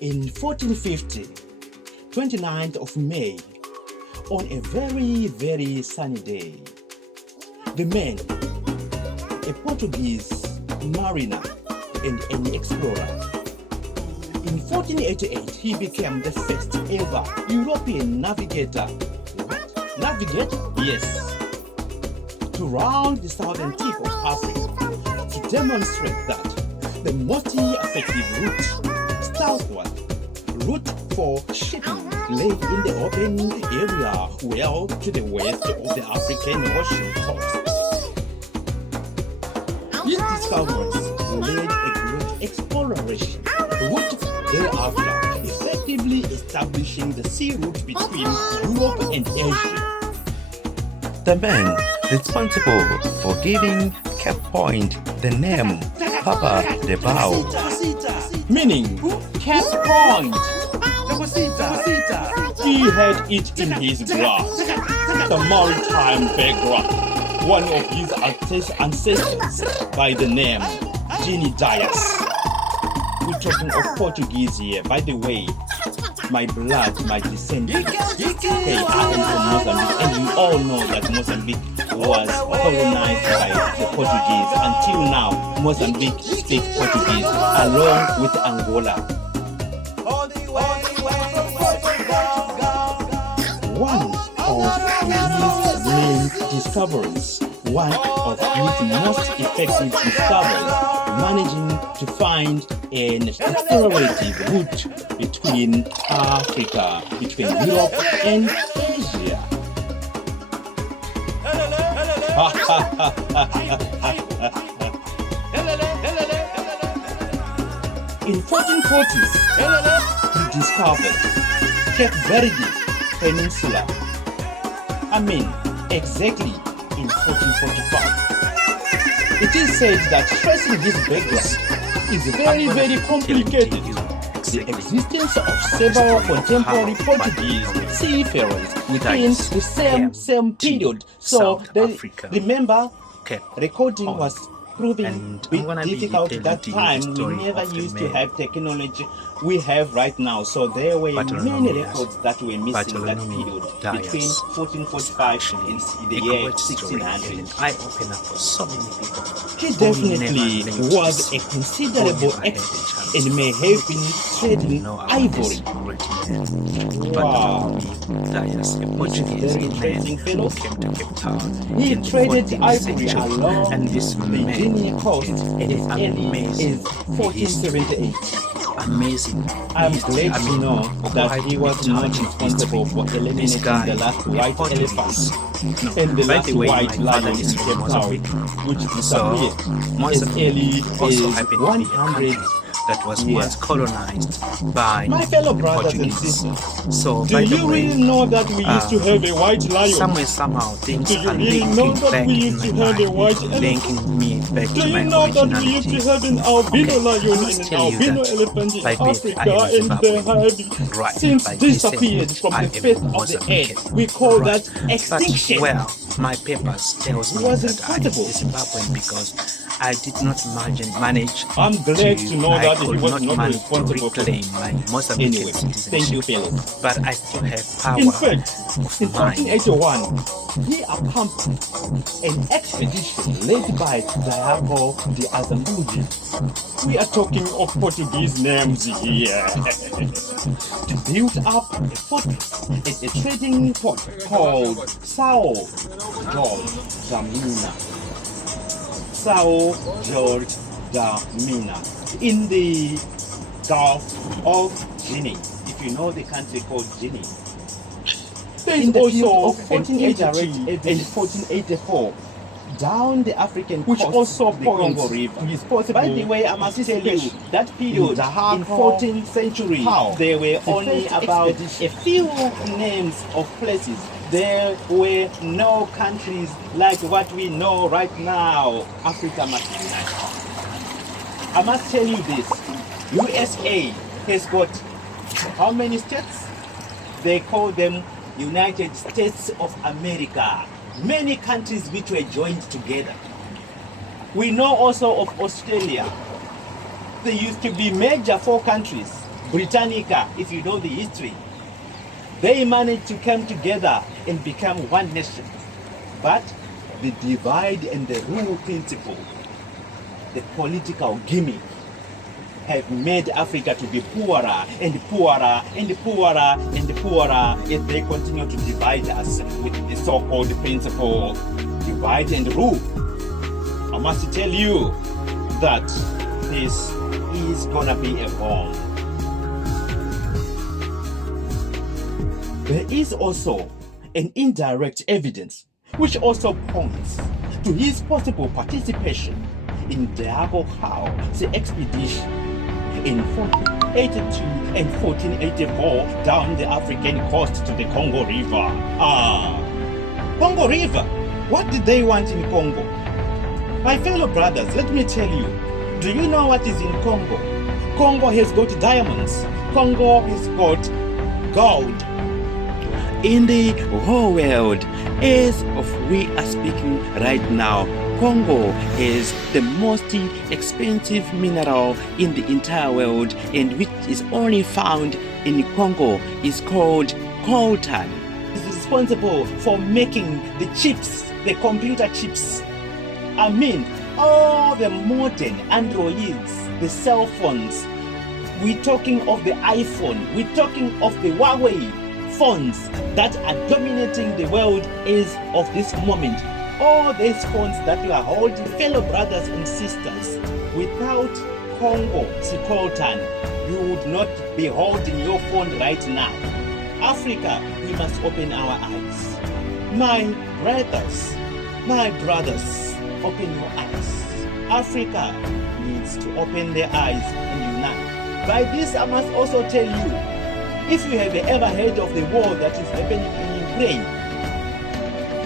In 1450, 29th of May, on a very, very sunny day, the man, a Portuguese mariner and an explorer, in 1488, he became the first ever European navigator. Navigator? Yes. To round the southern tip of Africa to demonstrate that the most effective route southward, route for shipping, lay in the open area well to the west of the African Ocean coast. These discoveries led a great exploration, which thereafter effectively establishing the sea route between Europe and Asia. The man responsible for giving Cape Point the name Papa de Bao, Meaning Cape Point. He had it in his blood, the maritime background. One of his ancestors by the name Gini Dias. We're talking of Portuguese here, by the way. My blood, my descendants. Hey, I am from Mozambique, and you all know that Mozambique was colonized by the Portuguese. Until now, Mozambique speaks Portuguese along with Angola. One of his main discoveries, one of his most effective discoveries, managing to find an explorative route between Africa, between Europe and Asia. In 1440s, he discovered Cape Verde Peninsula. Exactly in 1445. It is said that tracing this background is very, very complicated. The existence of several contemporary Portuguese seafarers within the same period. So remember, recording was proving a bit difficult at that time. We never used to have technology we have right now. So there were many records that were missing in that period between 1445 and the year 1600. He definitely was a considerable expert and may have been trading ivory. Wow, which is very interesting fellow. He traded ivory along the Guinea coast as early as 1478. Amazing. I'm glad to know that he was not responsible for eliminating the last white elephant and the last white lion in Cape Town, which disappeared as early as 100 that was once colonized by my fellow brothers and sisters. So, do you really know that we used to have a white lion? Somehow things do you really know that we used to have a white elephant? Me back do you know that we used to have an albino lion and an albino elephant in Africa, and they have since disappeared from the face of the earth? We call that extinction. Well, my papers tells me that I am Zimbabwean because I did not manage. I'm glad to know that he was not responsible to reclaim my Mozambican citizenship. Thank you, fellows. But I still have power. In fact, in 1481, he accompanied an expedition led by Diago de Azambuja. We are talking of Portuguese names here. To build up a fortress at a trading port called Sao Jorge da Mina. Sao Jorge da Mina in the Gulf of Guinea. If you know the country called Guinea. There is also 1483 and 1484 down the African coast, which also the Congo River. By the way, I must tell you that period in 14th century there were only about a few names of places. There were no countries like what we know right now. Africa must unite. I must tell you this. USA has got how many states? They call them United States of America. Many countries which were joined together. We know also of Australia. There used to be major 4 countries. Britannica, if you know the history, they managed to come together and become one nation. But the divide and the rule principle, the political gimmick, have made Africa to be poorer and poorer and poorer and poorer as they continue to divide us with the so-called principle, divide and rule. I must tell you that this is gonna be a bomb. There is also an indirect evidence which also points to his possible participation in Ndowa Howe's expedition in 1482 and 1484 down the African coast to the Congo River. Congo River? What did they want in Congo? My fellow brothers, let me tell you, do you know what is in Congo? Congo has got diamonds. Congo has got gold. In the whole world, as of we are speaking right now, Congo is the most expensive mineral in the entire world, and which is only found in Congo is called coltan. It is responsible for making the chips, the computer chips. I mean, all the modern Androids, the cell phones. We're talking of the iPhone. We're talking of the Huawei phones that are dominating the world as of this moment. All these phones that you are holding, fellow brothers and sisters, without Congo coltan, you would not be holding your phone right now. Africa, we must open our eyes. My brothers, open your eyes. Africa needs to open their eyes and unite. By this, I must also tell you, if you have ever heard of the war that is happening in Ukraine,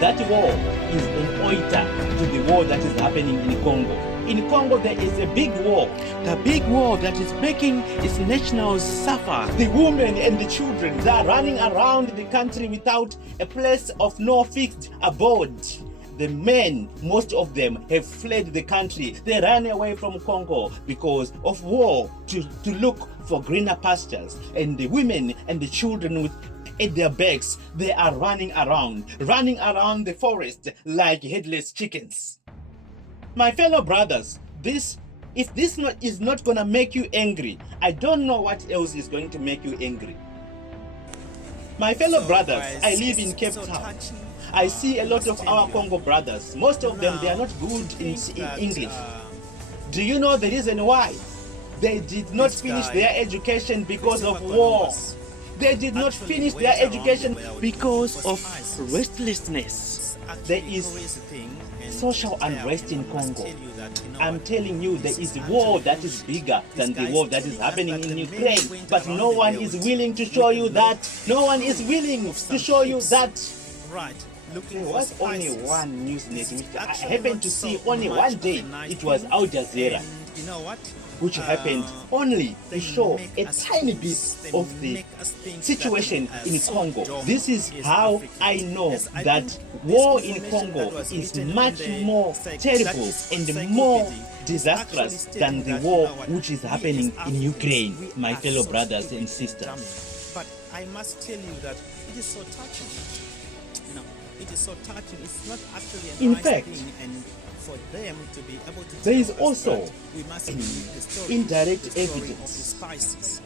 that war is an oiter to the war that is happening in Congo. In Congo, there is a big war. The big war that is making its nationals suffer. The women and the children, they are running around the country without a place of no fixed abode. The men, most of them, have fled the country. They ran away from Congo because of war to look for greener pastures. And the women and the children with at their backs, they are running around the forest like headless chickens. My fellow brothers, if this is not gonna make you angry, I don't know what else is going to make you angry. My fellow brothers, I live in Cape Town. I see a lot of our Congo brothers. Most of them, they are not good in English. Do you know the reason why? They did not finish their education because of war. They did not finish their education because of restlessness. There is social unrest in Congo. I'm telling you, there is a war that is bigger than the war that is happening in Ukraine. But no one is willing to show you that. No one is willing to show you that. There was only one news net which I happened to see only one day. It was Al Jazeera, which happened only to show a tiny bit of the situation in Congo. This is how I know that war in Congo is much more terrible and more disastrous than the war which is happening in Ukraine, my fellow brothers and sisters. But I must tell you that it is so touching. It is so touching. It's not actually a nice thing, and for them to be able to there is also we must believe the story, indirect the story evidence. of the spices.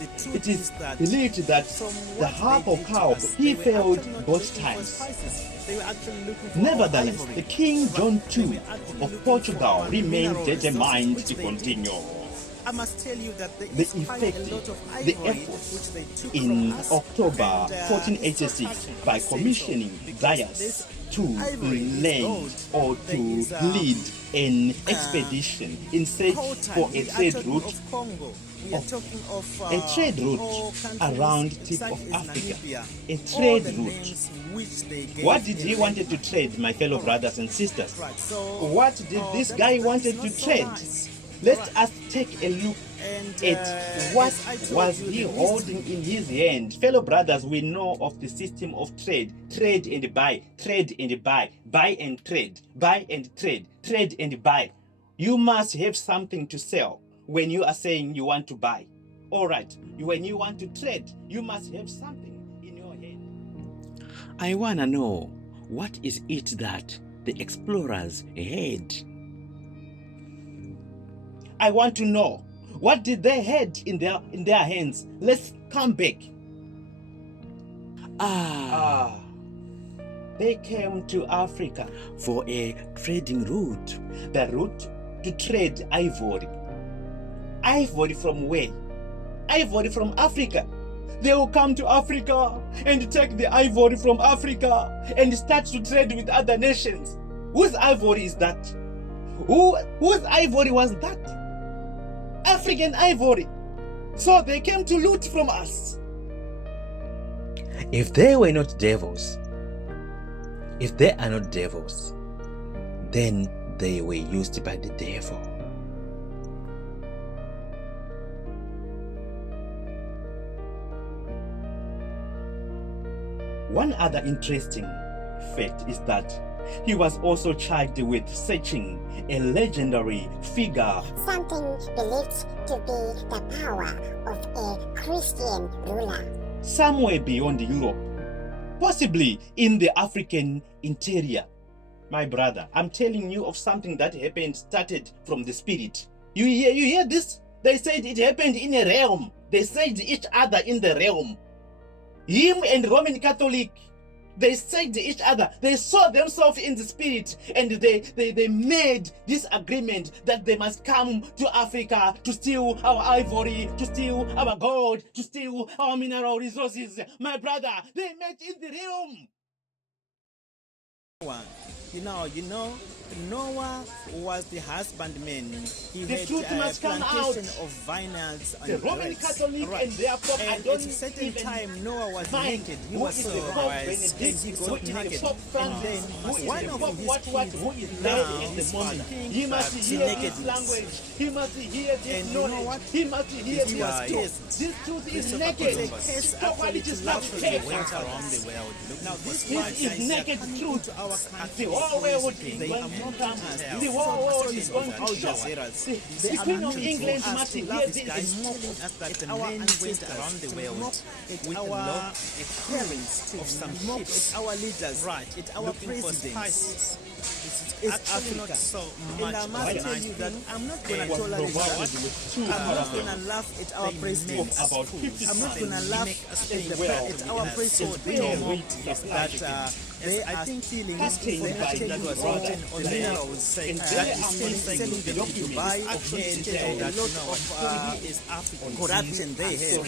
The truth It is that believed that the harp of cow, he failed both times. Nevertheless, the King John II of Portugal remained determined to continue. I must tell you that The effort in October 1486 by commissioning Zayas to land or to lead an expedition in search for a trade route around tip of Africa, a trade route. What did he wanted to trade, my fellow brothers and sisters? What did this guy wanted to trade? Let us take a look at what was he holding in his hand. Fellow brothers, we know of the system of trade. Trade and buy, trade and buy, buy and trade, buy and trade, trade and buy. You must have something to sell when you are saying you want to buy. All right, when you want to trade, you must have something in your head. I wanna know, what is it that the explorers had? I want to know, what did they had in their hands? Let's come back. They came to Africa for a trading route. The route to trade ivory. Ivory from where? Ivory from Africa. They will come to Africa and take the ivory from Africa and start to trade with other nations. Whose ivory is that? Whose ivory was that? African ivory. So they came to loot from us. If they were not devils, if they are not devils, then they were used by the devil. One other interesting fact is that he was also charged with searching a legendary figure, something believed to be the power of a Christian ruler, somewhere beyond Europe, possibly in the African interior. My brother, I'm telling you of something that happened, started from the spirit. You hear this? They said it happened in a realm. They said each other in the realm. Him and Roman Catholic, they said to each other, they saw themselves in the spirit, and they made this agreement that they must come to Africa to steal our ivory, to steal our gold, to steal our mineral resources. My brother, they met in the realm. You know, Ndowa was the husbandman. He The had truth must come plantation out. of vineyards and The Roman grapes. Catholic and therefore I And don't at a certain even time, Noah was mind naked. He who was is the Pope surprised and Benedict, he who got is the naked. Pope And Francis, then who is one the of Pope his what, who is there now at the his moment. father He must thinks hear that this nakedness. language. He must hear this And you know knowledge. what? He must hear He this was truth. cursed. This truth is Christopher naked. Columbus Stop what it is not actually fake. went around the world. Now this This is naked truth. our The country. whole world is They going are to mocking come. us. The whole world is going Al to show. Jazeera's. The Queen of England must hear this this. guy telling us that the our men went ancestors around the to world mock with at a our lot parents, of some mock ships. at our leaders, Right, at our looking for presidents. spices. It's Actually Africa. not so And much I of must a tell nice you that thing. I'm not going to Was tolerate provided that. with two I'm not parables. going to laugh at our They president. make us About fools. 50 I'm not going to cents. laugh Make us at, think well, our in a president. so We fair know rate that they I are think stealing Casting by information that that was brother. written on They the are- minerals and that they is are selling selling them to documents. Dubai actually and tell a that lot you know what of he is African. corruption they have.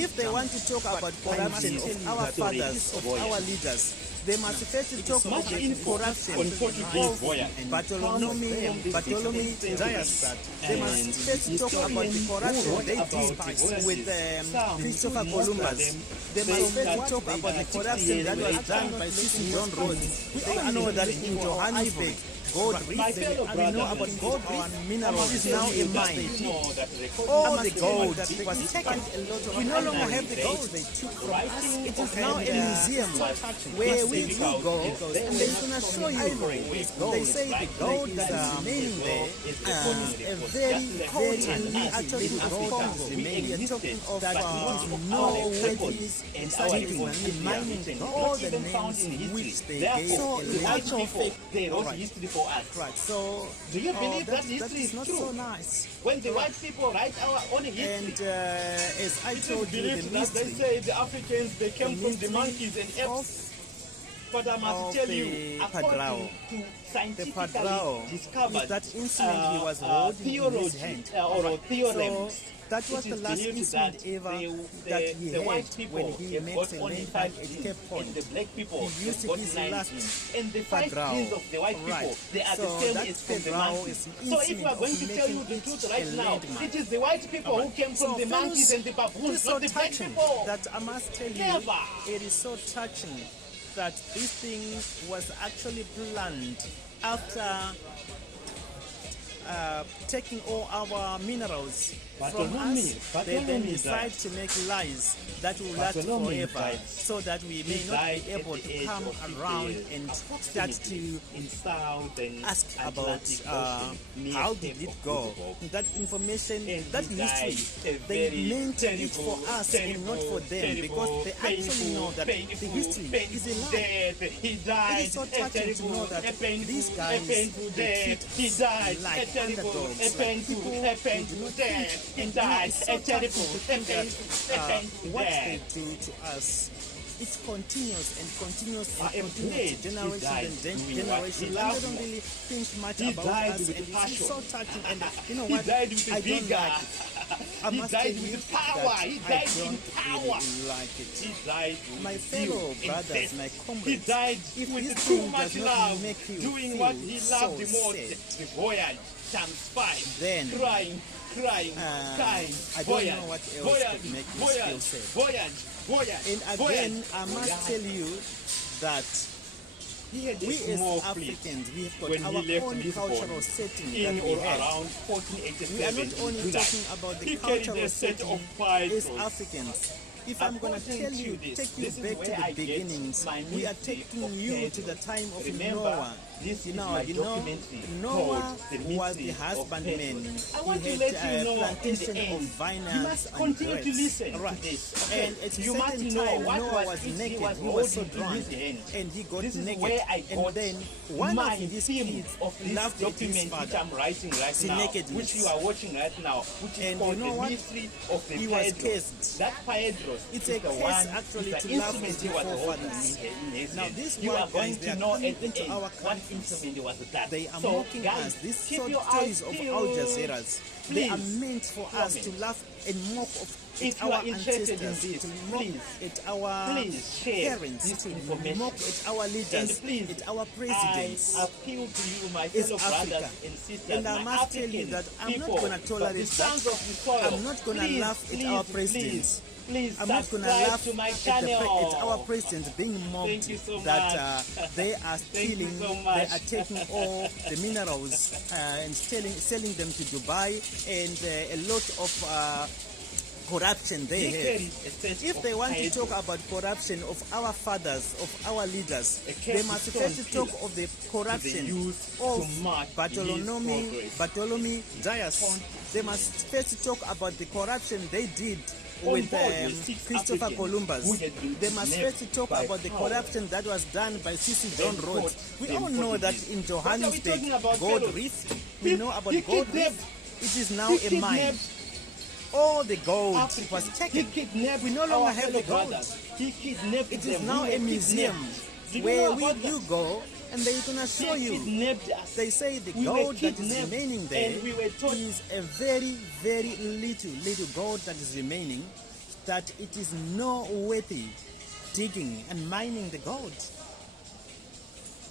If they want to talk about corruption of our fathers, of our leaders, they must first talk Much about info corruption on Portuguese of voyage. Bartholomew Dias. They must first talk about the corruption they did with Christopher Columbus. They must first talk about the corruption that was done by Sissy John Rhodes. We all know that in Johannesburg, gold My reef, fellow we know brother, about gold reef minerals is now a mine. All All the gold was taken. We no longer have the gold they took from us. It is now a museum where we will go and they're going to show you this gold. They say the gold that is remaining there is a very, very actually the gold we are talking of no wedges and mining all the names which they gave. So a white lot of people, they wrote history for us. Right, so Do you believe that that history is is not true? so nice. When the white people write our own history, And as I it is told you, believed the that they mystery say the Africans, they came from the mystery monkeys and apes. But I must of tell the you, Padraôs. according to the scientifically Padraôs discovered is that instrument he was holding in his hand. or theorems, So that was it the is last believed instrument that ever the that he the white had people when he have makes got a only name 5 at genes, Cape Point. and the black people He used have got his 19. last And the 5 Padraôs. genes of the white people, Right. they are So the same that as from the Padraôs monkeys. is So if we are instrument going of to tell you the making truth it right a now, landmark. it is the white people who came from the monkeys and the It baboons, is so not the black touching people. that I must tell you, Never. it is so touching that this thing was actually planned after taking all our minerals from us, they then decide to make lies that will last forever, so that we may not be able to come around and start to ask about how did it go. That information, that history, they meant it for us and not for them, because they actually know that the history is a lie. It is so touching to know that these guys, they treat us like underdogs, like people who do not think, and it's so touching to think that what they do to us, it continues and continues and continues, generation and generation. And they don't really think much about us, and it's so touching. And you know what? I don't like it. I must tell you that I don't really like it. My fellow brothers, my comrades, if this thing does not make you feel so sad, then I don't know what else could make you feel sad. And again, I must tell you that we as Africans, we have got our own cultural setting that we have. We are not only talking about the cultural setting as Africans. If I'm going to tell you, take you back to the beginnings, we are taking you to the time of Ndowa. Ndowa was the husbandman. He had a plantation of vineyards and grapes. Right. And at a certain time, Ndowa was naked. He was so drunk, and he got naked. And then one of his kids laughed at his father. The nakedness. Which you are watching right now, which is called the Mystery of Padraôs. He was cursed. That Padraôs. It's a curse actually to laugh at your forefathers. Now this one, guys, they are coming into our countries. They are mocking us. These stories of Al Jazeera's, they are meant for us to laugh and mock at our ancestors, to mock at our parents, to mock at our leaders, at our presidents. I appeal to you, my fellow brothers and sisters, and I must tell you that I'm not going to tolerate that. I'm not going to laugh at our presidents. I'm not going to laugh at our president being mocked that they are stealing, they are taking all the minerals and selling them to Dubai, and a lot of corruption they have. If they want to talk about corruption of our fathers, of our leaders, they must first talk of the corruption of Bartholomew Dias. They must first talk about the corruption they did with Christopher Columbus. They must first talk about the corruption that was done by C.C. John Rhodes. We all know that in Johannesburg, Gold Reef, we know about Gold Reef. It is now a mine. All the gold was taken. We no longer have the gold. It is now a museum where you go and they're going to show you. They say the gold that is remaining there is a very, very little gold that is remaining, that it is not worthy digging and mining the gold.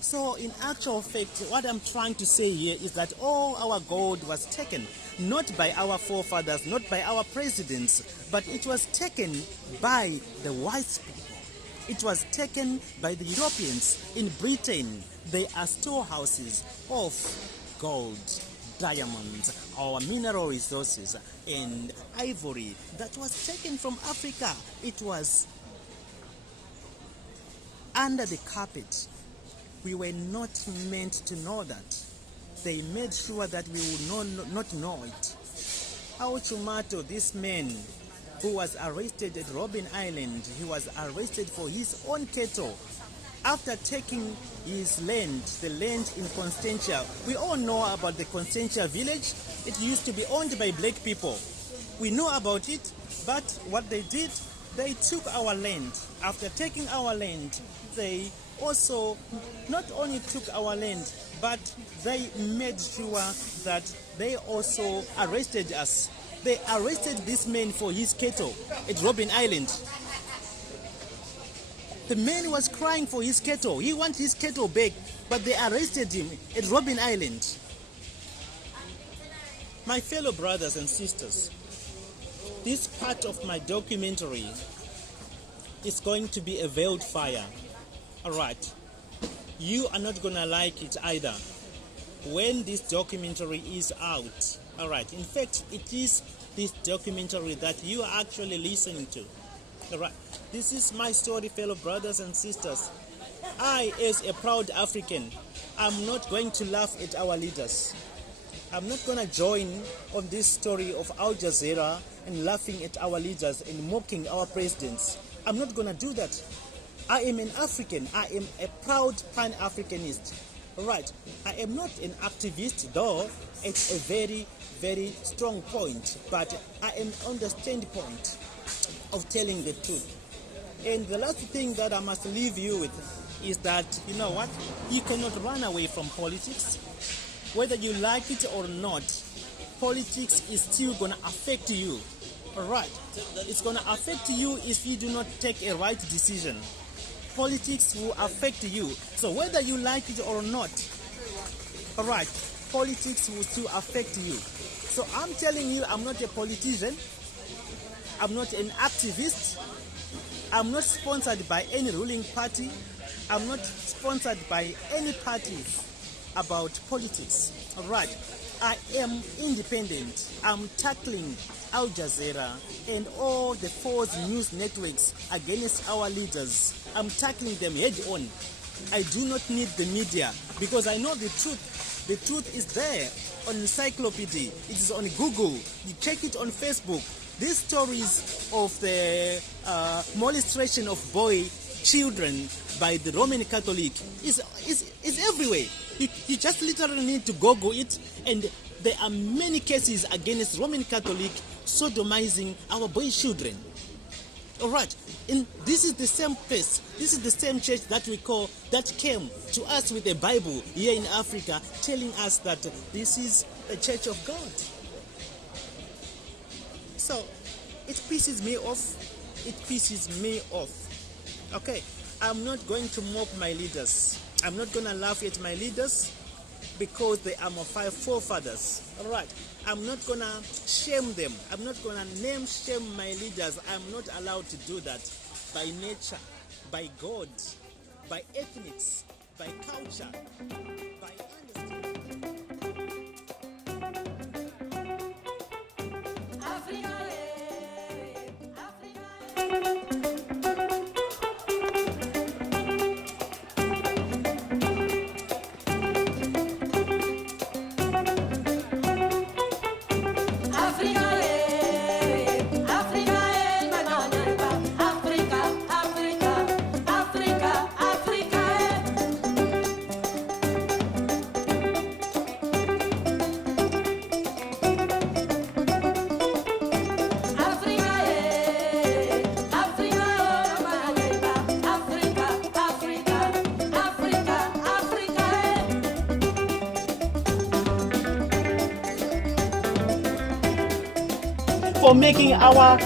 So in actual fact, what I'm trying to say here is that all our gold was taken, not by our forefathers, not by our presidents, but it was taken by the white people. It was taken by the Europeans. In Britain, there are storehouses of gold, diamonds, our mineral resources, and ivory that was taken from Africa. It was under the carpet. We were not meant to know that. They made sure that we would not know it. Ao Chumato, this man who was arrested at Robben Island, he was arrested for his own cattle after taking his land, the land in Constantia. We all know about the Constantia village. It used to be owned by black people. We know about it, but what they did, they took our land. After taking our land, they also not only took our land, but they made sure that they also arrested us. They arrested this man for his cattle at Robben Island. The man was crying for his cattle. He wants his cattle back, but they arrested him at Robben Island. My fellow brothers and sisters, this part of my documentary is going to be a veiled fire. Alright, you are not gonna like it either when this documentary is out. Alright, in fact, it is this documentary that you are actually listening to. All right. This is my story, fellow brothers and sisters. I, as a proud African, I'm not going to laugh at our leaders. I'm not going to join on this story of Al Jazeera and laughing at our leaders and mocking our presidents. I'm not going to do that. I am an African. I am a proud Pan-Africanist. All right. I am not an activist, though it's a very, very strong point. But I am on the standpoint of telling the truth. And the last thing that I must leave you with is that, you know what? You cannot run away from politics. Whether you like it or not, politics is still going to affect you. All right. It's going to affect you if you do not take a right decision. Politics will affect you. So whether you like it or not, all right, politics will still affect you. So I'm telling you, I'm not a politician. I'm not an activist. I'm not sponsored by any ruling party. I'm not sponsored by any party about politics. All right. I am independent. I'm tackling Al Jazeera and all the false news networks against our leaders. I'm tackling them head on. I do not need the media because I know the truth. The truth is there on encyclopedia. It is on Google. You check it on Facebook. These stories of the molestation of children by the Roman Catholic is everywhere. You just literally need to Google it, and there are many cases against Roman Catholic sodomizing our boy children. All right, and this is the same place, this is the same church that came to us with the Bible here in Africa, telling us that this is a church of God. So it pisses me off. It pisses me off. Okay, I'm not going to mock my leaders. I'm not going to laugh at my leaders because they are my forefathers. All right. I'm not going to shame them. I'm not going to name shame my leaders. I'm not allowed to do that by nature, by God, by ethnics, by culture, by understanding. For making our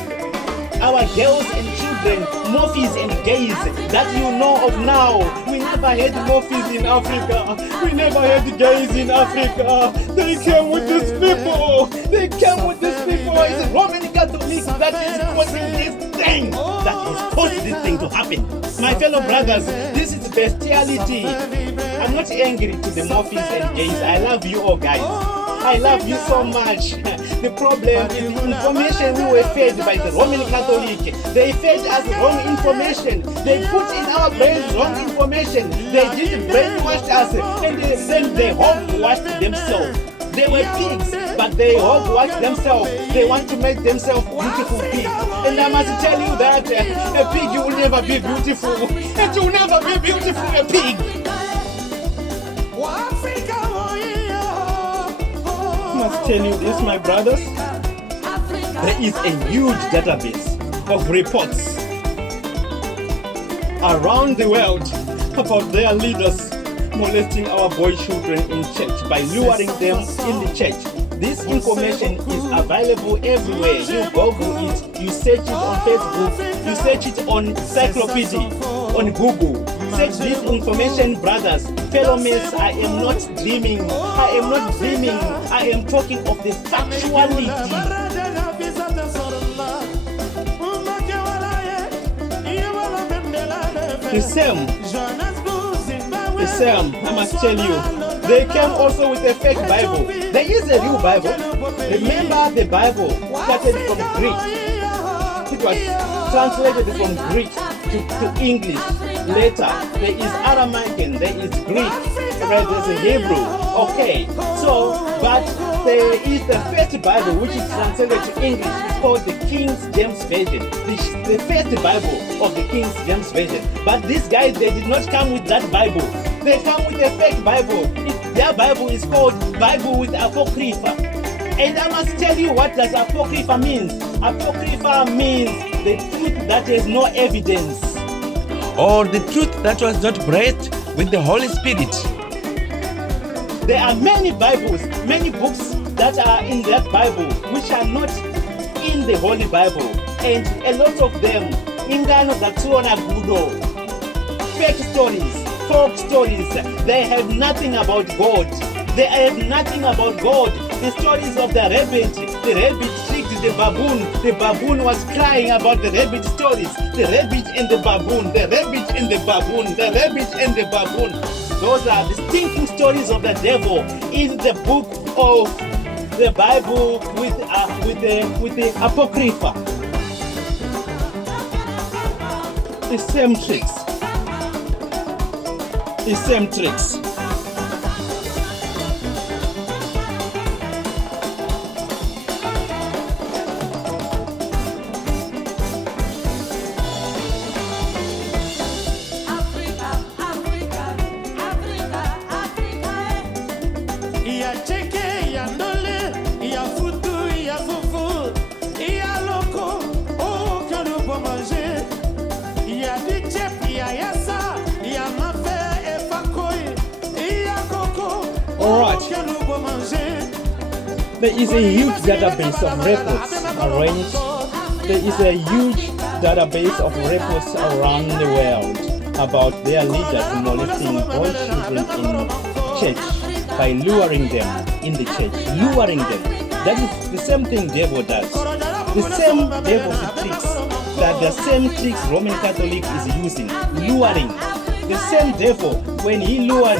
girls and children morphs and gays that you know of now. We never had morphs in Africa. We never had gays in Africa. They came with these people. They came with these people. It's Roman Catholics that is causing this thing. That has caused this thing to happen. My fellow brothers, this is bestiality. I'm not angry to the morphs and gays. I love you all, guys. I love you so much. The problem is the information we were fed by the Roman Catholic. They fed us wrong information. They put in our brains wrong information. They did brainwash us, and then they hog-washed themselves. They were pigs, but they hog-washed themselves. They want to make themselves beautiful pigs. And I must tell you that a pig will never be beautiful. It will never be beautiful, a pig. I must tell you this, my brothers. There is a huge database of reports around the world about their leaders molesting our boy children in church by luring them in the church. This information is available everywhere. You Google it, you search it on Facebook, you search it on encyclopedia, on Google. Search this information, brothers. Fellow mates, I am not dreaming. I am not dreaming. I am talking of the factuality. The same, I must tell you. They came also with a fake Bible. There is a real Bible. Remember the Bible. started from Greek. It was translated from Greek to English. Later, there is Aramaic, there is Greek, there's a Hebrew. Okay, so, but there is the first Bible which is translated to English. It's called the King James Version. The first Bible of the King James Version. But these guys, they did not come with that Bible. They come with a fake Bible. Their Bible is called Bible with Apocrypha. And I must tell you what does Apocrypha means. Apocrypha means the truth that has no evidence. Or the truth that was not breathed with the Holy Spirit. There are many Bibles, many books that are in that Bible which are not in the Holy Bible. And a lot of them, ingano zatsiona gudo, fake stories, folk stories, they have nothing about God. They have nothing about God. The stories of the rabbit tricked the baboon was crying about the rabbit stories, the rabbit and the baboon, the rabbit and the baboon, the rabbit and the baboon. Those are the stinking stories of the devil in the book of the Bible with the Apocrypha. The same tricks. The same tricks. There is a huge database of records arranged. There is a huge database of records around the world about their leaders molesting boy children in church by luring them in the church. Luring them. That is the same thing devil does. The same devil's tricks that the same tricks Roman Catholic is using. Luring. The same devil when he lured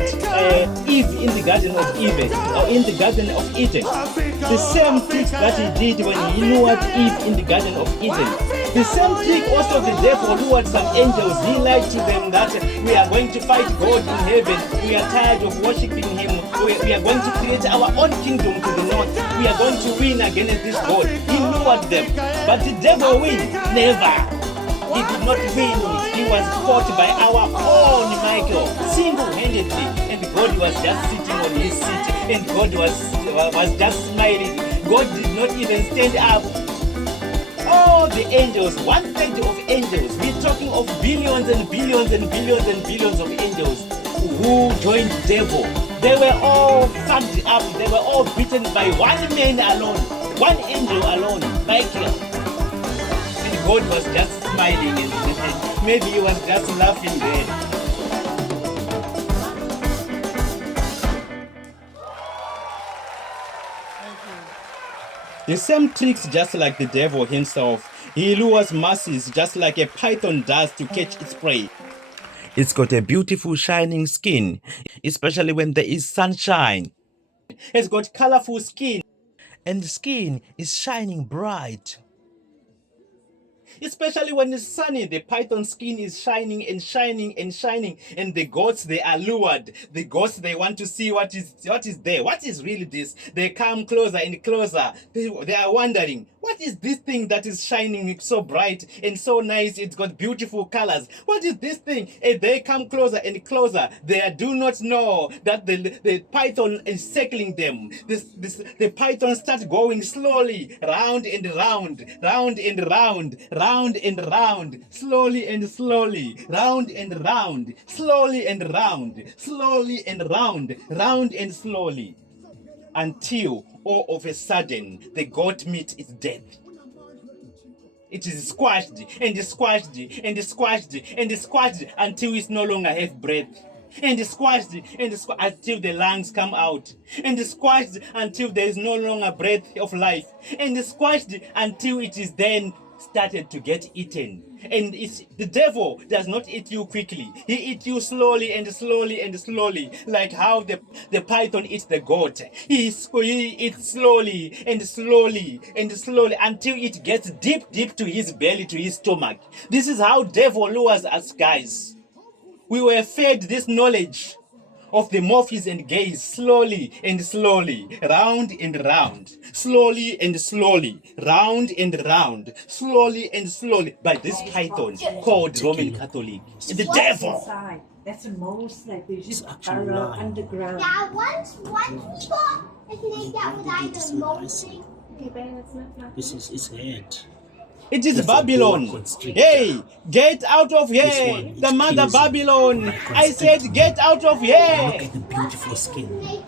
Eve in the Garden of Eden, or in the Garden of Eden. The same trick that he did when he lured Eve in the Garden of Eden. The same trick also the devil lured some angels. He lied to them that we are going to fight God in heaven. We are tired of worshiping him. We are going to create our own kingdom to the north. We are going to win against this God. He lured them. But the devil win? Never. He did not win. He was fought by our own Michael, single-handedly. And God was just sitting on his seat. And God was just smiling. God did not even stand up. All the angels, 1/3 of angels, we're talking of billions and billions and billions and billions of angels who joined the devil. They were all fucked up. They were all beaten by one man alone, one angel alone, Michael. God was just smiling and maybe he was just laughing there. The same tricks just like the devil himself. He lures masses just like a python does to catch its prey. It's got a beautiful shining skin, especially when there is sunshine. It's got colorful skin. And the skin is shining bright. Especially when it's sunny, the python skin is shining and shining and shining. And the goats, they are lured. The goats, they want to see what is there. What is really this? They come closer and closer. They are wondering, what is this thing that is shining so bright and so nice? It's got beautiful colors. What is this thing? And they come closer and closer. They do not know that the python is circling them. The python starts going slowly, round and round, round and round, round and round, slowly and slowly, round and round, slowly and round, slowly and round, round and slowly, until all of a sudden the goat meat is dead. It is squashed and squashed and squashed and squashed until it no longer has breath. And squashed and until the lungs come out. And squashed until there is no longer breath of life. And squashed until it is then started to get eaten. And the devil does not eat you quickly. He eats you slowly and slowly and slowly, like how the python eats the goat. He eats slowly and slowly and slowly until it gets deep to his belly, to his stomach. This is how devil lures us, guys. We were fed this knowledge of the morphes and gaze slowly and slowly, round and round, slowly and slowly, round and round, slowly and slowly, by this python called Roman Catholic, the devil. Inside. That's the most like they just actually burrow lying. underground. Yeah, once we thought if they that was either mostly. Okay, babe, that's not This is his head. It is That's a Babylon. boa constrictor. Hey, get out of This here. one, The it mother kills you. Babylon. Like I said, constrictor. get out of Look here. at the beautiful skin.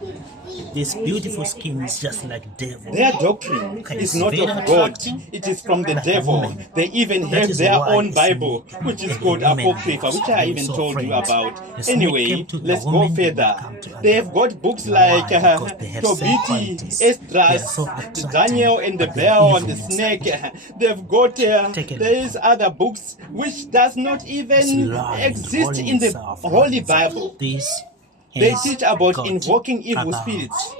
This beautiful skin is just like devil. Their doctrine Okay, is it's not very of God. attractive. It is from the Like a devil. woman. They even That have is their why own a Bible, snake which is and called a woman Apocrypha, which I are even so told you friends. about. The snake Anyway, came to a let's go woman, further. will come to They a have got books Why? like Because they have same Tobiti, qualities. They are Esdras, so attractive, Daniel and the but they're Bear and the evil Snake. inside. They've got Take a look. there is other books which does not It's even lying, exist calling in the itself, Holy lying. Bible. This They is teach about God invoking evil about spirits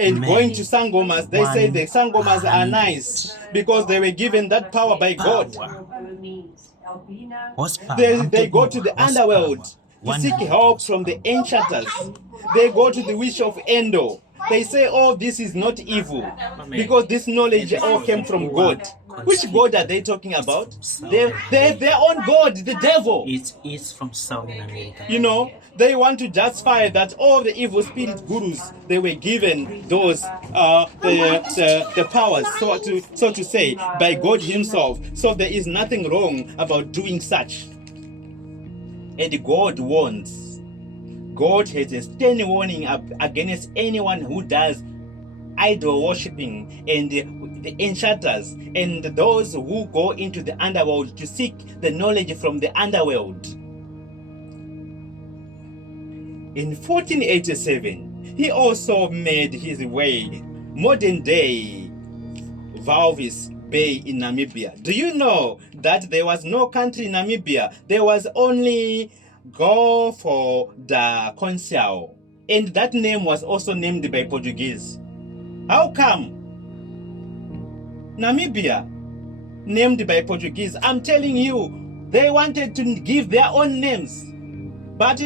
and men. going to sangomas. They say the sangomas are 100. nice because they were given that power by God. Power. means albina. What's power? They I'm go talking to the about what's underworld power. to seek 100 help was from the power. enchanters. They go to the witch of Endo. They say, oh, this is not evil because this knowledge all came from God. Which God are they talking about? They have their own God, the devil. It is from Southern America. You know, they want to justify that all the evil spirit gurus, they were given those the powers, so to say, by God Himself. So there is nothing wrong about doing such. And God warns. God has a stern warning against anyone who does idol worshipping and the enchanters and those who go into the underworld to seek the knowledge from the underworld. In 1487, he also made his way modern day Walvis Bay in Namibia. Do you know that there was no country in Namibia? There was only Golfo da Conceição, and that name was also named by Portuguese. How come? Namibia, named by Portuguese. I'm telling you, they wanted to give their own names. But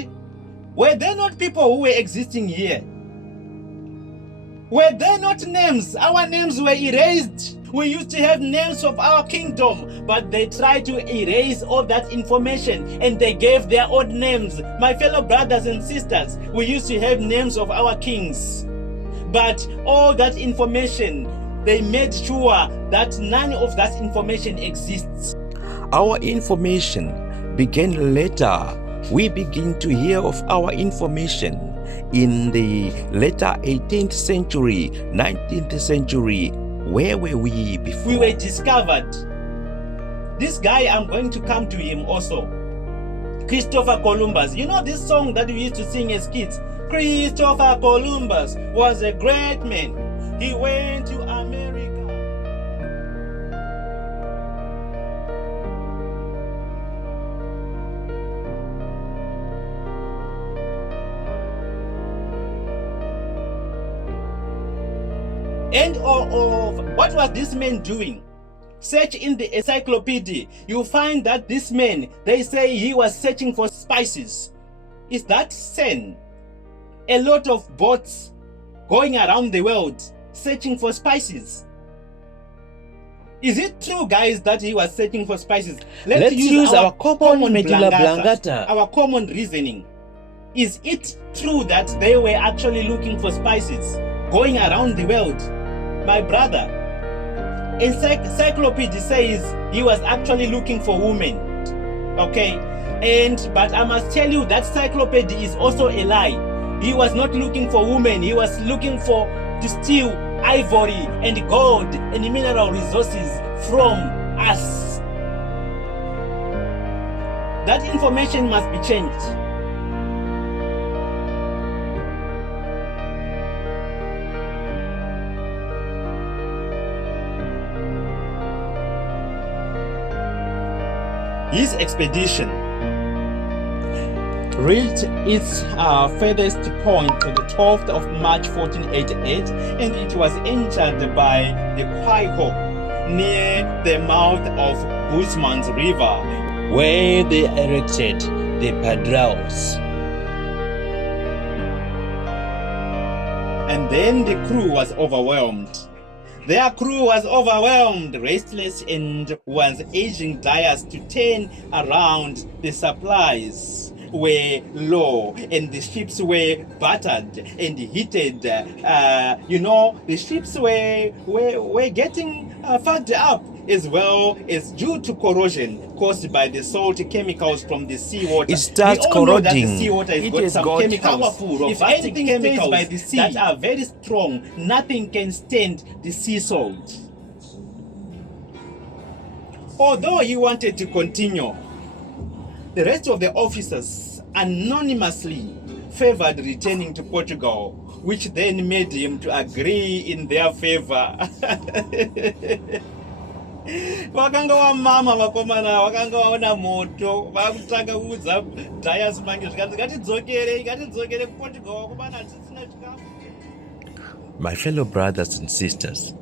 were there not people who were existing here? Were there not names? Our names were erased. We used to have names of our kingdom, but they tried to erase all that information and they gave their own names. My fellow brothers and sisters, we used to have names of our kings. But all that information, they made sure that none of that information exists. Our information began later. We begin to hear of our information in the later 18th century, 19th century. Where were we before? We were discovered. This guy, I'm going to come to him also. Christopher Columbus. You know this song that we used to sing as kids? Christopher Columbus was a great man. He went to America. And what was this man doing? Search in the encyclopedia. You find that this man, they say he was searching for spices. Is that sin? A lot of boats going around the world searching for spices. Is it true, guys, that he was searching for spices? Let's use our common medulla blangata, oblongata. our common reasoning. Is it true that they were actually looking for spices going around the world? My brother, encyclopedia says he was actually looking for women. Okay, but I must tell you that encyclopedia is also a lie. He was not looking for women. He was looking to steal ivory and gold and mineral resources from us. That information must be changed. His expedition reached its furthest point on the 12th of March 1488, and it was entered by the Kwaiho near the mouth of Bushman's River, where they erected the Padraôs. And then the crew was overwhelmed. Their crew was overwhelmed, restless, and was urging Dias to turn around. The supplies were low and the ships were battered and heated. The ships were getting fucked up, as well as due to corrosion caused by the salt chemicals from the seawater. It starts corroding. The seawater has got some chemicals. Powerful, if anything chemicals by the sea that are very strong, nothing can stand the sea salt. Although he wanted to continue, the rest of the officers anonymously favored returning to Portugal, which then made him to agree in their favor. Vakanga vamama vakomana vakanga vaona moto vakutanga kuudza Dias mange ngatidzokere kuPortugal vakomana hatisina chikafu. My fellow brothers and sisters,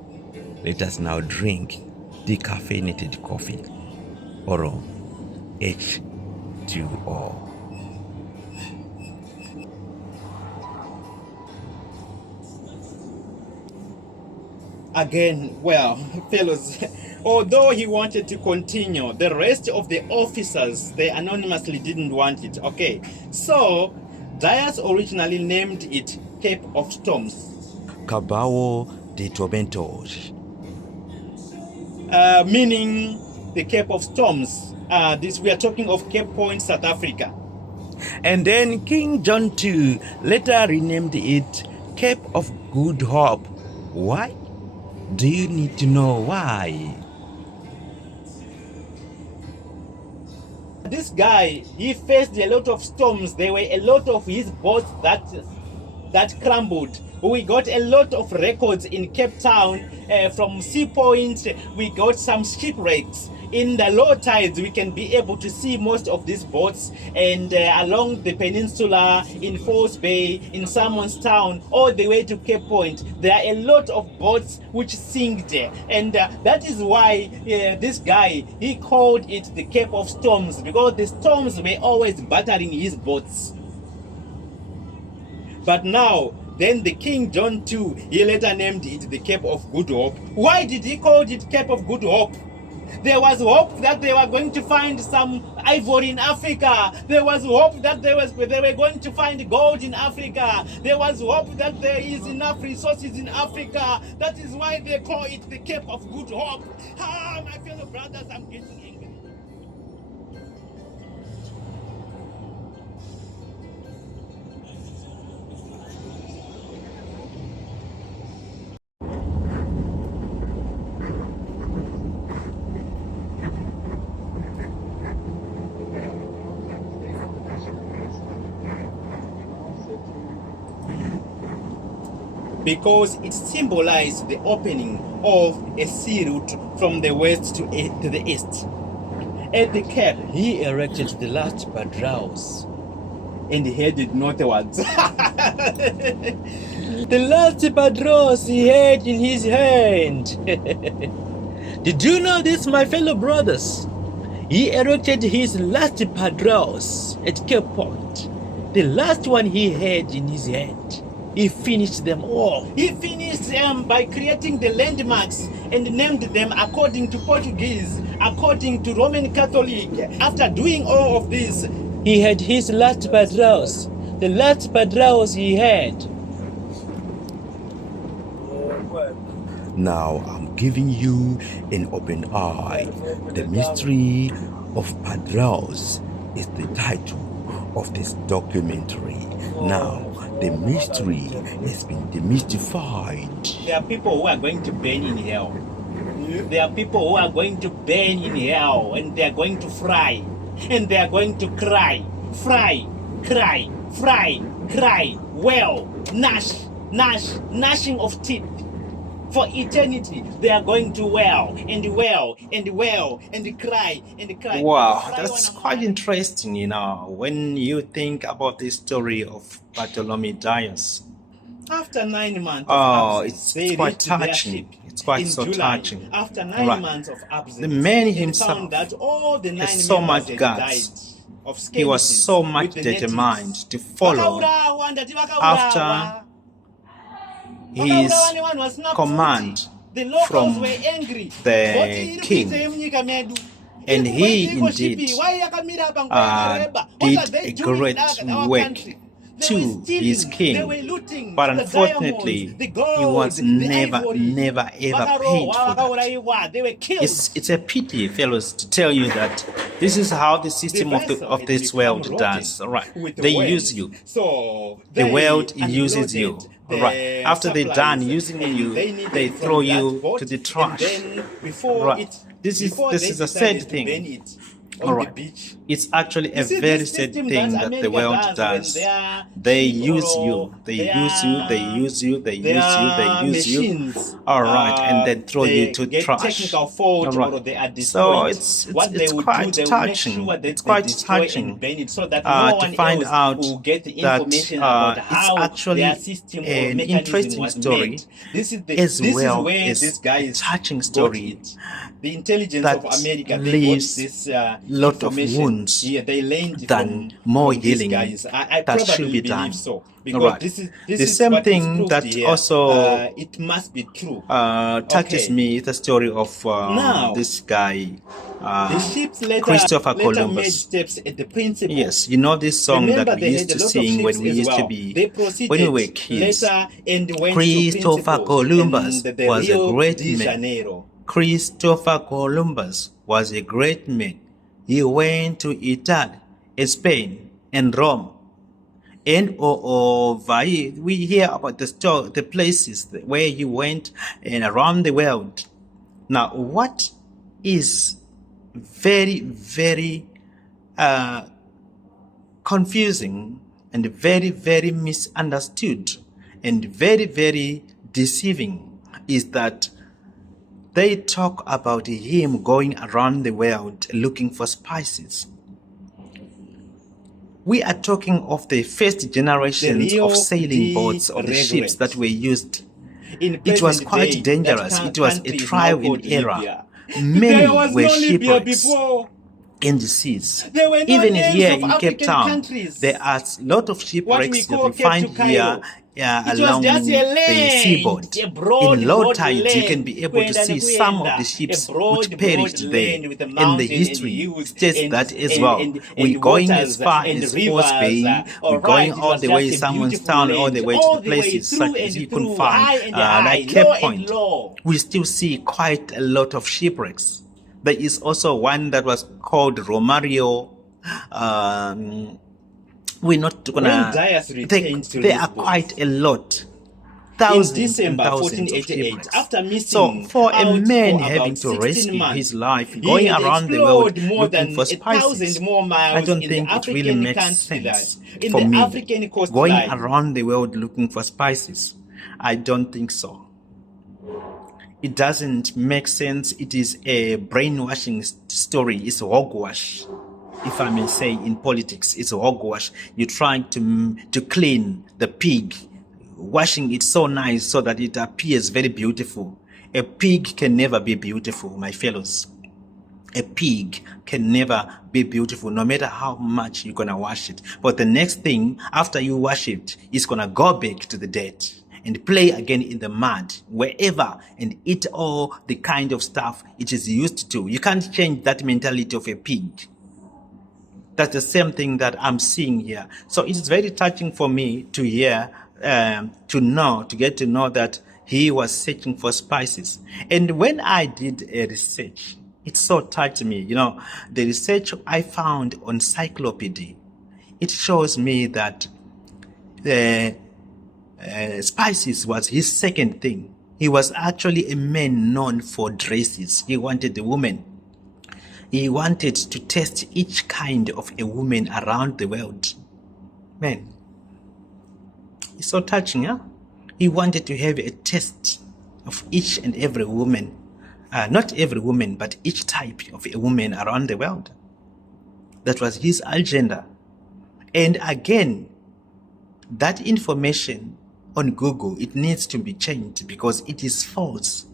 let us now drink decaffeinated coffee, or H2O. Again, well, fellows, although he wanted to continue, the rest of the officers, they anonymously didn't want it. Okay, so Dias originally named it Cape of Storms. Cabao de Tormentos. Meaning the Cape of Storms. We are talking of Cape Point, South Africa. And then King John II later renamed it Cape of Good Hope. Why? Do you need to know why? This guy, he faced a lot of storms. There were a lot of his boats that crumbled. We got a lot of records in Cape Town. From Sea Point, we got some shipwrecks. In the low tides, we can be able to see most of these boats, and along the peninsula, in False Bay, in Salmon's Town, all the way to Cape Point, there are a lot of boats which sink there. And that is why this guy, he called it the Cape of Storms, because the storms were always battering his boats. But now, then the King John II, he later named it the Cape of Good Hope. Why did he call it Cape of Good Hope? There was hope that they were going to find some ivory in Africa. There was hope that they were going to find gold in Africa. There was hope that there is enough resources in Africa. That is why they call it the Cape of Good Hope. My fellow brothers, I'm getting angry. Because it symbolized the opening of a sea route from the west to the east. At the Cape, He erected the last Padraôs. and headed northwards. The last Padraôs he had in his hand. Did you know this, my fellow brothers? He erected his last Padraôs at Cape Point. The last one he had in his hand. He finished them all. He finished them by creating the landmarks and named them according to Portuguese, according to Roman Catholic. After doing all of this, He had his last Padraôs. The last Padraôs he had. Now I'm giving you an open eye. The Mystery of Padraôs is the title of this documentary. Now, the mystery has been demystified. there are people who are going to burn in hell. There are people who are going to burn in hell, and they are going to fry, and they are going to cry, fry, cry, fry, cry, well, gnashing of teeth. For eternity, they are going to wail and wail and wail and cry and cry. Wow, Cry that's one quite another. interesting, when you think about the story of Bartholomew Dias. After 9 months of Oh, absence, it's they quite reached their touching. ship It's quite in so July. touching. After 9 Right. months of absence, The man and himself found that all the 9 has so members much had guts. died of He was skirmishes so with much the determined natives. to follow Vakaurawa, ndati vakaurawa. after his Vakaurawa nevanhu vasina command pfuti. The locals from were angry. the Voti iri king. kuitei munyika medu. And Iri he kuitei shipi, indeed why yakamira apa nguva yakareba? What did are they a doing great in our work country? They to were stealing, his king. they were looting But the unfortunately, diamonds, the gold, he was the never ivory. ever paid Vakarohwa, for that. vakaurayiwa, they were killed. It's a pity, fellows, to tell you that this is how the system of vessel of had this become world rotten does. All right, with the they worms. use you. So The they world uses unloaded you. the Right. After they're done supplies, using and you, needed they from throw that you boat, to the and trash. then before Right. This is before this they is a decided sad to burn thing. it on All the right. beach. It's actually a You see, very this sad system thing that the America world when does. their They ship use or you. They their- use you. They use you. They their use you. They use you. machines, All right, and then throw they you to get trash. technical fault All right. or they are So destroyed. it's What they would quite do, they will make touching. sure that It's they quite destroy touching and burn it so that to no one find else out will get the that information about it's how actually their system or an mechanism interesting was story made. This is as well is where as these a guys touching got story it. The intelligence that of America, they got leaves this lot of information wounds here. They learned than from more these healing guys. I that should probably be done. believe so because Alright. this The is same what is thing proved that here. also it must be true. touches Okay. me the story of Now, this guy, The ships later Christopher made Columbus. steps at the principal. Yes, you know this song Remember, that we they used had to a lot of sing when ships we as used to well. be They proceeded when we were kids. later and went Christopher to Columbus and the was a Rio great de man. Janeiro. Christopher Columbus was a great man. He went to Italy, Spain, and Rome. And we hear about the places where he went and around the world. Now, what is very, very confusing and very, very misunderstood and very, very deceiving is that they talk about him going around the world looking for spices. We are talking of the first generations of sailing boats, of the ships that were used. It was quite dangerous. It was a trial and error. Many were shipwrecks in the seas. Even here in Cape Town, there are a lot of shipwrecks that we find here along the seaboard. In low tides, you can be able to see some of the ships which perished there. And the history states that as well. We're going as far as Force Bay, we're going all the way Simonstown, all the way to the places such as you can find, like Cape Point. We still see quite a lot of shipwrecks. There is also one that was called Romario. We're not gonna. There are quite a lot. Thousands in December and thousands 1488, of after missing so for a man for having about to 16 rescue months, his life, he going had around the world explored more looking than for 1,000 spices, more miles I don't in think the it really African makes coastline. sense In for the me. African Going coastline. around the world looking for spices, I don't think so. It doesn't make sense. It is a brainwashing story. It's hogwash, if I may say, in politics. It's hogwash. You're trying to clean the pig, washing it so nice so that it appears very beautiful. A pig can never be beautiful, my fellows. A pig can never be beautiful, no matter how much you're gonna wash it. But the next thing, after you wash it, it's gonna go back to the dirt and play again in the mud, wherever, and eat all the kind of stuff it is used to. You can't change that mentality of a pig. That's the same thing that I'm seeing here. So it's very touching for me to hear, to get to know that he was searching for spices. And when I did a research, it so touched me. You know, the research I found on Encyclopedia, it shows me that spices was his second thing. He was actually a man known for dresses. He wanted a woman. He wanted to test each kind of a woman around the world. Man, it's so touching, huh? He wanted to have a test of each and every woman, not every woman, but each type of a woman around the world. That was his agenda. And again, that information on Google, it needs to be changed because it is false.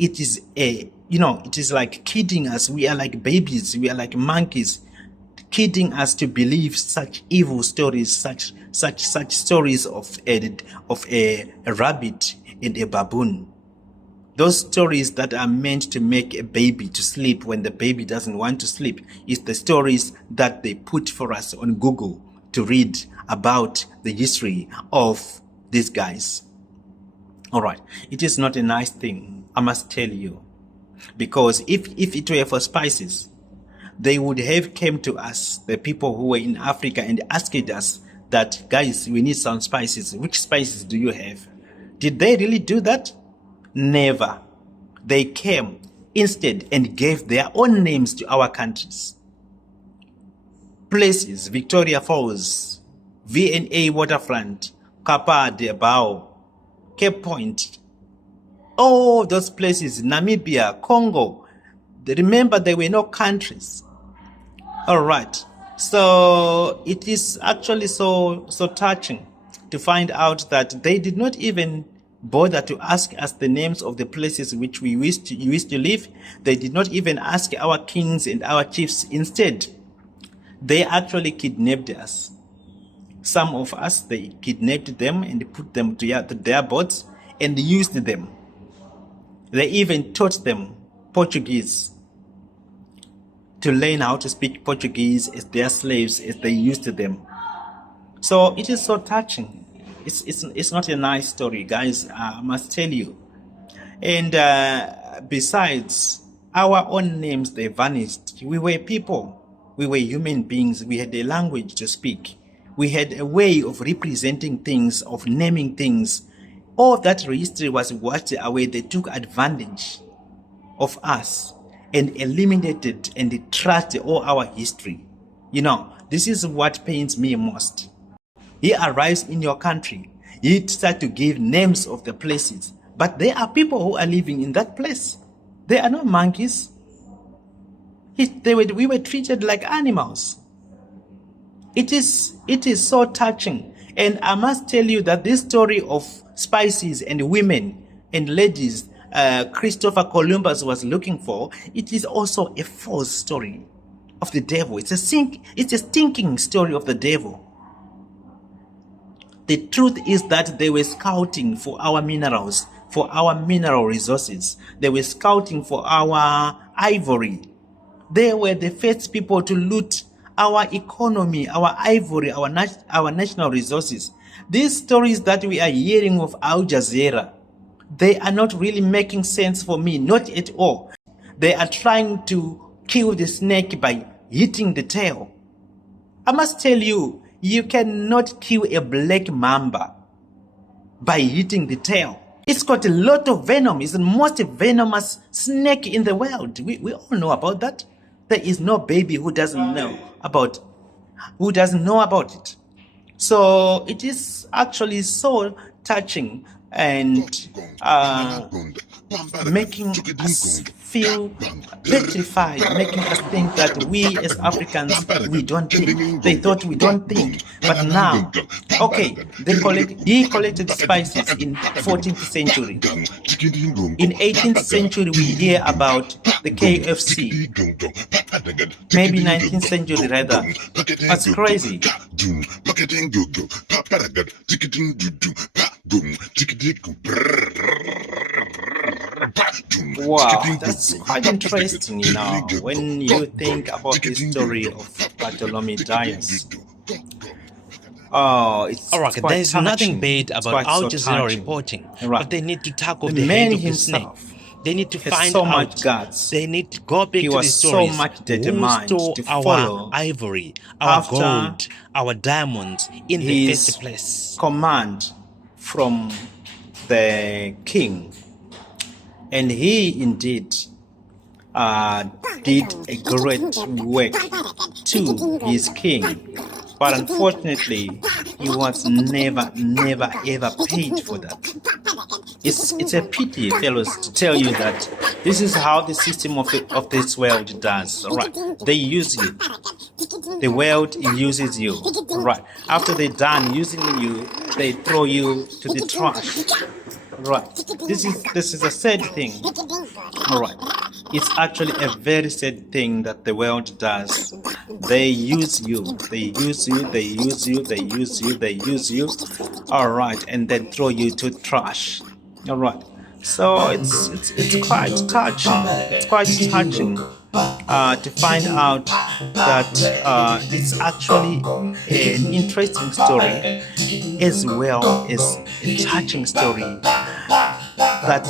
It is it is like kidding us. We are like babies. We are like monkeys, kidding us to believe such evil stories, such stories of a rabbit and a baboon. Those stories that are meant to make a baby to sleep when the baby doesn't want to sleep is the stories that they put for us on Google to read about the history of these guys. All right, it is not a nice thing, I must tell you, because if it were for spices, they would have came to us, the people who were in Africa, and asked us that, guys, we need some spices. Which spices do you have? Did they really do that? Never. They came instead and gave their own names to our countries. Places: Victoria Falls, V&A Waterfront, Kapa de Bao, Cape Point. All those places, Namibia, Congo. Remember, there were no countries. All right. So it is actually so touching to find out that they did not even bother to ask us the names of the places which we used to live. They did not even ask our kings and our chiefs. Instead, they actually kidnapped us. Some of us, they kidnapped them and put them to their boats and used them. They even taught them Portuguese to learn how to speak Portuguese as their slaves, as they used them. So it is so touching. It's not a nice story, guys, I must tell you. And besides, our own names, they vanished. We were people. We were human beings. We had a language to speak. We had a way of representing things, of naming things. All that history was washed away. They took advantage of us and eliminated and trashed all our history. This is what pains me most. He arrives in your country. He starts to give names of the places. But there are people who are living in that place. They are not monkeys. We were treated like animals. It is so touching. And I must tell you that this story of spices and women and ladies Christopher Columbus was looking for, it is also a false story of the devil. It's a stinking story of the devil. The truth is that they were scouting for our minerals, for our mineral resources. They were scouting for our ivory. They were the first people to loot our economy, our ivory, our national resources. These stories that we are hearing of Al Jazeera, they are not really making sense for me, not at all. They are trying to kill the snake by hitting the tail. I must tell you, you cannot kill a black mamba by hitting the tail. It's got a lot of venom. It's the most venomous snake in the world. We all know about that. There is no baby who doesn't know about it. So it is actually so touching and making us feel petrified, making us think that we as Africans, we don't think. They thought we don't think. But now, okay, he collected spices in 14th century. In 18th century, we hear about the KFC. Maybe 19th century rather. That's crazy. Wow, that's quite interesting, when you think about the story of Bartholomew Dias. Oh, it's All right, quite there's touching. nothing bad It's about quite Al so Jazeera touching. reporting, Right. but they need to tackle The the man head of the snake. himself They need to has find so out. much guts. They need to go back He to the was so stories. much Who determined stole to our follow ivory, our after gold, our diamonds in the his first place? command from the king, and he indeed did a great work to his king, but unfortunately he was never ever paid for that. It's a pity, fellows, to tell you that this is how the system of this world does. All right, they use you. The world uses you. All right. After they're done using you, they throw you to the trash. All right. This is a sad thing. All right. It's actually a very sad thing that the world does. They use you. They use you. They use you. They use you. They use you. All right, and then throw you to trash. All right. So it's quite touching. It's quite touching to find out that it's actually an interesting story as well as a touching story that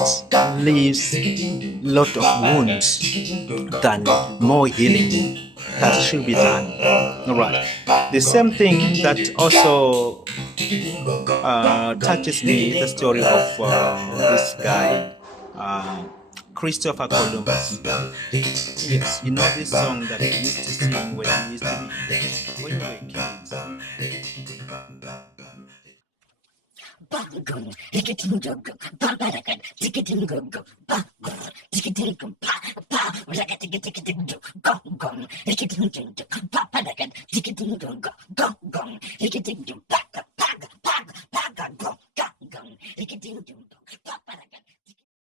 leaves a lot of wounds than more healing that should be done. All right. The same thing that also touches me, the story of this guy, Christopher Columbus. Yes, you know this song that we used to sing when we were kids.